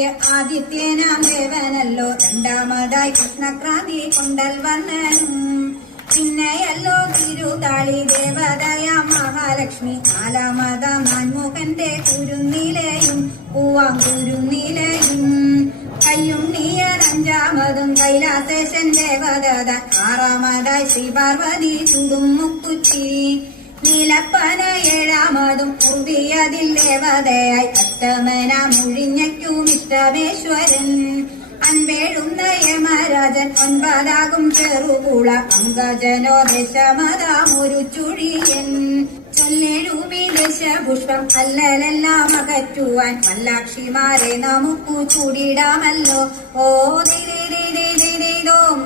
ഭൂമിക്ക് ആദിത്യനാം ദേവനല്ലോ. രണ്ടാമതായി കൃഷ്ണക്രാന്തി കൊണ്ടൽ വർണനും. പിന്നെയല്ലോ തിരുതാളി ദേവതയ മഹാലക്ഷ്മി. നാലാമതാം നാൻമുഖന്റെ കുരുന്നിലയും പൂവാം കുരുന്നിലയും നീയർ അഞ്ചാമതും കൈലാസേശൻ ദേവത ആറാമതായി ശ്രീ പാർവതി ചുടും മുക്കുറ്റി. നീലപ്പന ഏഴാമതും ഉർവിയതിൽ ദേവതയായി അഷ്ടമന മുഴിഞ്ഞയ്ക്കും ഇഷ്ടമേശ്വരൻ അൻപേഴുന്ന യമരാജൻ ഒൻപതാകും ചെറുപുള പങ്കജനോ ദശമതാമൊരു ചുഴിയൻ ചൊല്ലേഴുമി ദശപുഷ്പം അല്ലലെല്ലാം അകറ്റുവാൻ മല്ലാക്ഷിമാരെ നമുക്കു ചൂടിടാമല്ലോ. ഓ ദൈതോം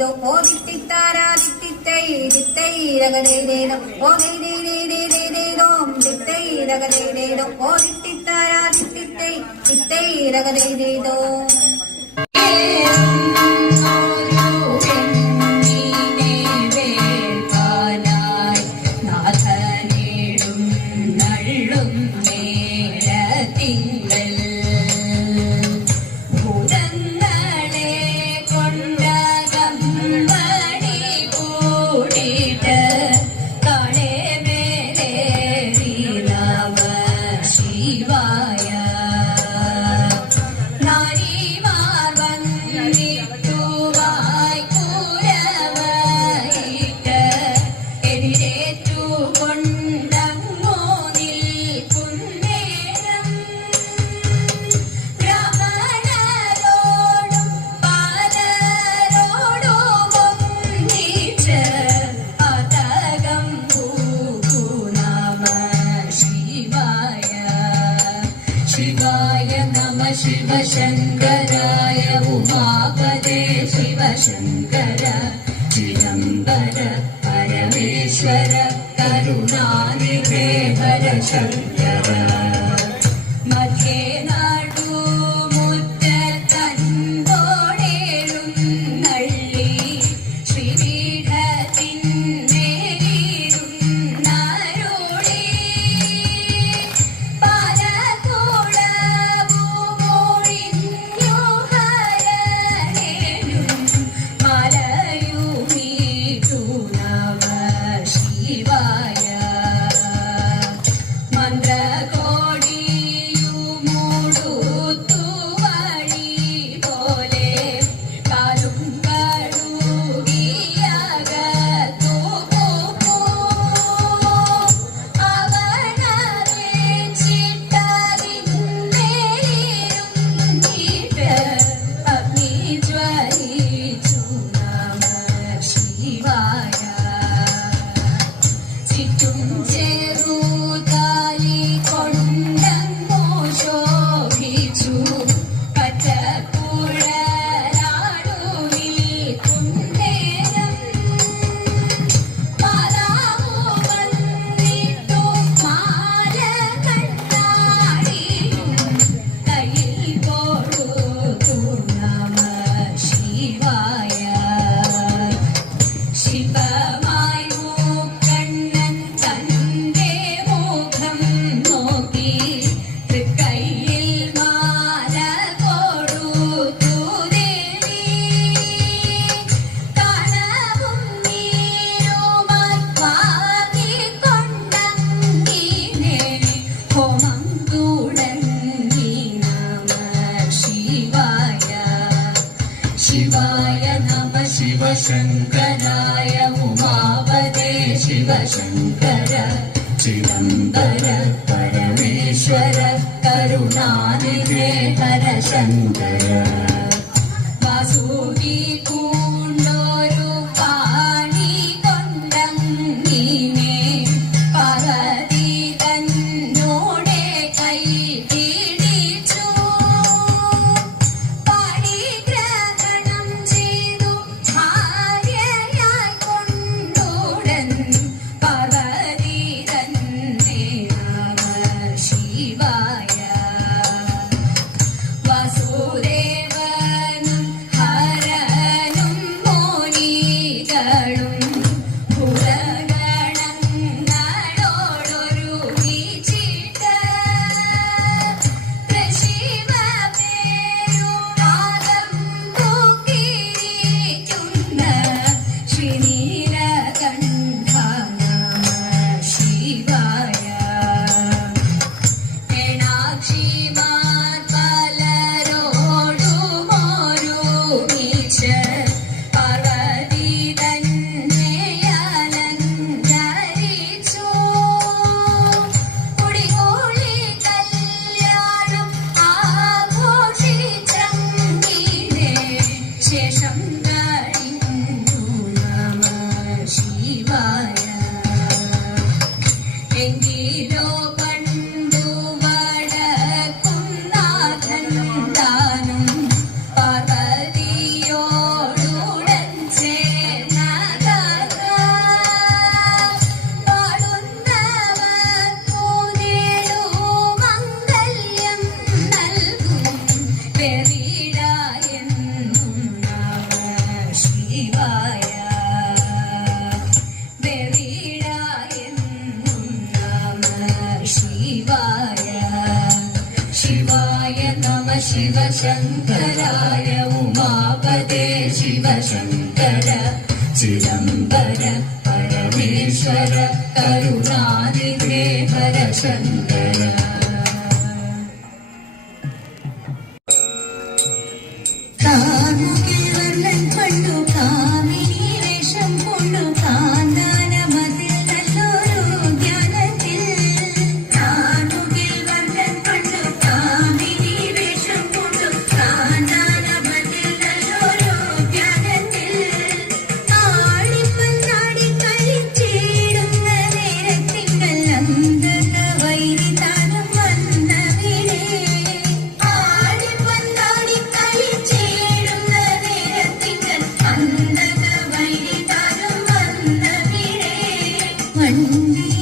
ദോ ഓ ദിത്തിത്താരാ ദിത്തിത്തൈ ദിത്തൈരകതൈതോ ഓ ദൈതോം ദിത്തൈരകതൈതോ ഓ ദിത്തിത്താരാ ദിത്തിത്തൈ ദിത്തൈരകതൈതോ ശിവായ शिवशङ्कराय उमापदे शिवशङ्कर चिदम्बर परमेश्वर करुणानिपेभर Shankar रः करुणानिधे Shankar we Hey, dog. ശിവശങ്കരായ ഉമാപദേ Sivasankara. Chidambara Parameshwara കരുണാനിധേ പരശങ്കര. 问。